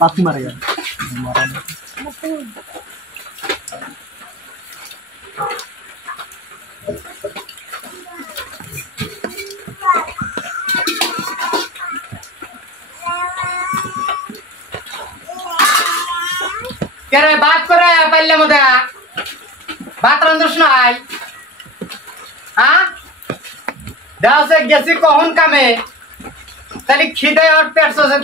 पाती मारेगा क्या रे बात कर रहा है पहले मुझे बात रंजोश ना आई हाँ दाव से जैसी कौन का में ताली खिदे और पेट सो से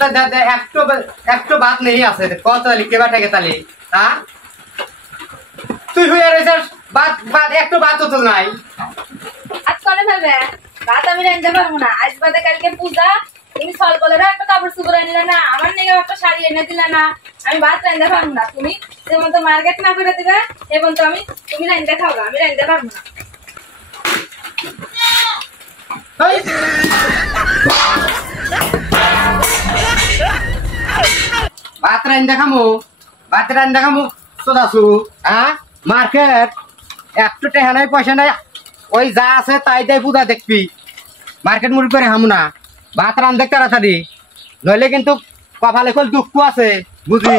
एक्टो बात नहीं आ सकते कौन ताली के बैठे के ताली हाँ तू हुए रे सर बात एक्टो बात तो नहीं आज कौन है भाई बात अभी रहने जब हम ना आज बात कल के पूजा তুমি সল কলরা একটা কাপড় সুবর আনলা না আমার নিগে একটা শাড়ি এনে দিলা না আমি ভাত রান্না পারবো না তুমি যেমন তো মার্কেট না করে দিবা এবং তো আমি তুমি রান্না খাওয়া আমি রান্না পারবো না ভাত রান্না খামু সোদাসু হ্যাঁ মার্কেট একটু টেহা নাই পয়সা নাই ওই যা আছে তাই দেয় পূজা দেখবি মার্কেট মুড়ি করে হামু না ভাত রান্ধে তাড়াতাড়ি নইলে কিন্তু কপালে কল দুঃখ আছে বুঝলি